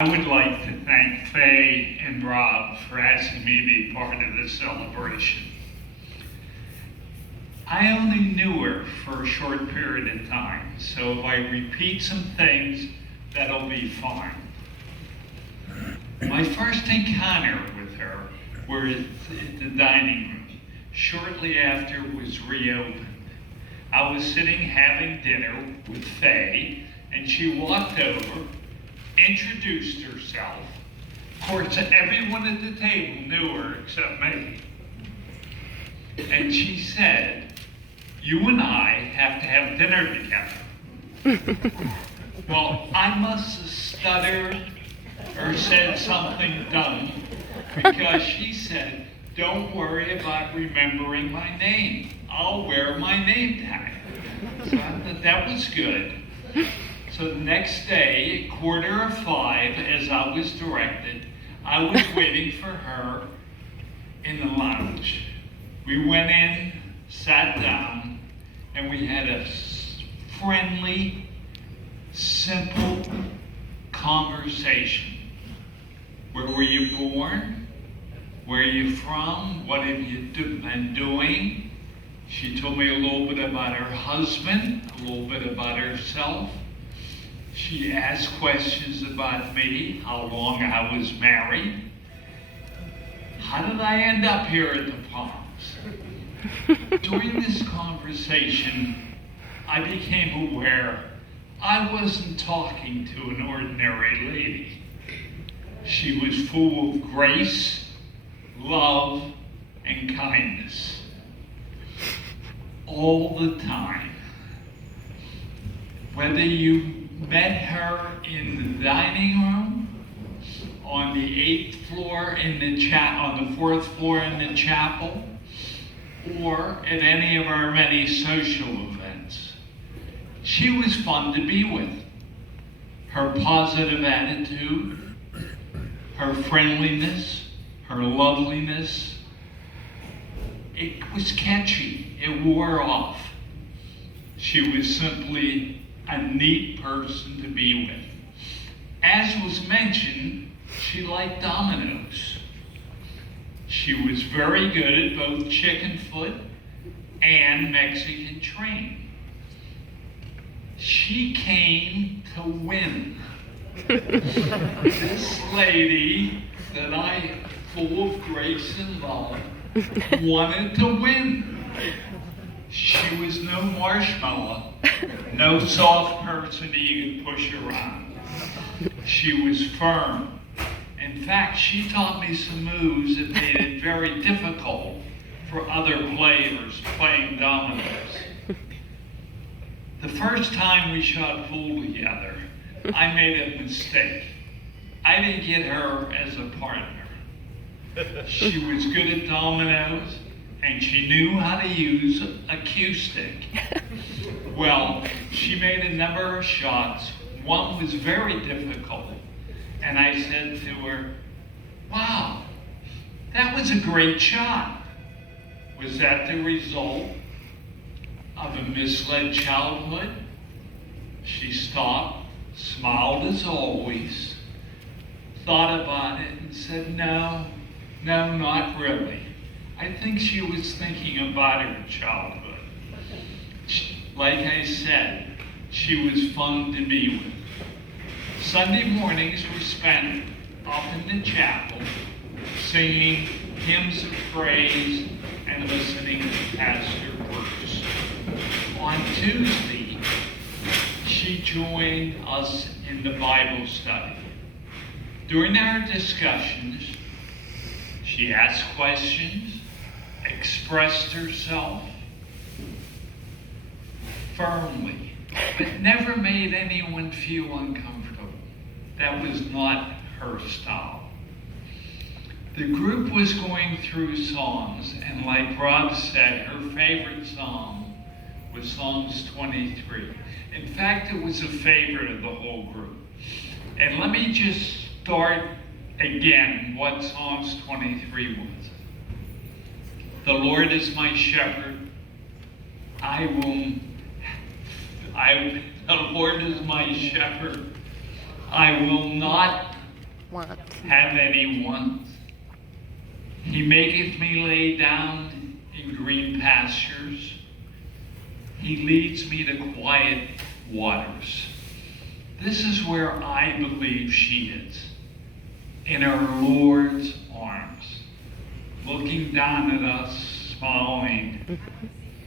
I would like to thank Faye and Rob for asking me to be part of this celebration. I only knew her for a short period of time, so if I repeat some things, that'll be fine. My first encounter with her was at the dining room, shortly after it was reopened. I was sitting having dinner with Faye, and she walked over, introduced herself. Of course, everyone at the table knew her except me. And she said, "You and I have to have dinner together." Well, I must have stuttered or said something dumb because she said, "Don't worry about remembering my name. I'll wear my name tag." So I thought that was good. So the next day, at 4:45, as I was directed, I was waiting for her in the lounge. We went in, sat down, and we had a friendly, simple conversation. Where were you born? Where are you from? What have you been doing? She told me a little bit about her husband, a little bit about herself. She asked questions about me, how long I was married. How did I end up here at the Palms? During this conversation, I became aware I wasn't talking to an ordinary lady. She was full of grace, love, and kindness. All the time. Whether you met her in the dining room, on the 8th floor in the on the 4th floor in the chapel, or at any of our many social events. She was fun to be with. Her positive attitude, her friendliness, her loveliness, it was catchy. It wore off. She was simply a neat person to be with. As was mentioned, she liked dominoes. She was very good at both chicken foot and Mexican train. She came to win. This lady that I, full of grace and love, wanted to win. She was no marshmallow, no soft person that you could push around. She was firm. In fact, she taught me some moves that made it very difficult for other players playing dominoes. The first time we shot pool together, I made a mistake. I didn't get her as a partner. She was good at dominoes, and she knew how to use a cue stick. Well, she made a number of shots. One was very difficult. And I said to her, "Wow, that was a great shot." Was that the result of a misled childhood? She stopped, smiled as always, thought about it, and said, no, not really. I think she was thinking about her childhood. Like I said, she was fun to be with. Sunday mornings were spent up in the chapel, singing hymns of praise and listening to Pastor Bruce. On Tuesday, she joined us in the Bible study. During our discussions, she asked questions, expressed herself firmly, but never made anyone feel uncomfortable. That was not her style. The group was going through songs, and like Rob said, her favorite song was Psalms 23. In fact, it was a favorite of the whole group. And let me just start again what Psalms 23 was. The Lord is my shepherd. The Lord is my shepherd. I will not have any wants. He maketh me lay down in green pastures. He leads me to quiet waters. This is where I believe she is, in her Lord's arms, looking down at us, smiling,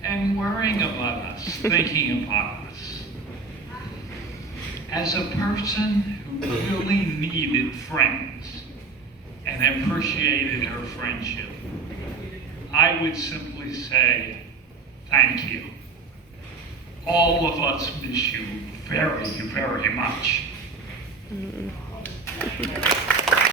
and worrying about us, thinking about us. As a person who really needed friends and appreciated her friendship, I would simply say, thank you. All of us miss you very, very much.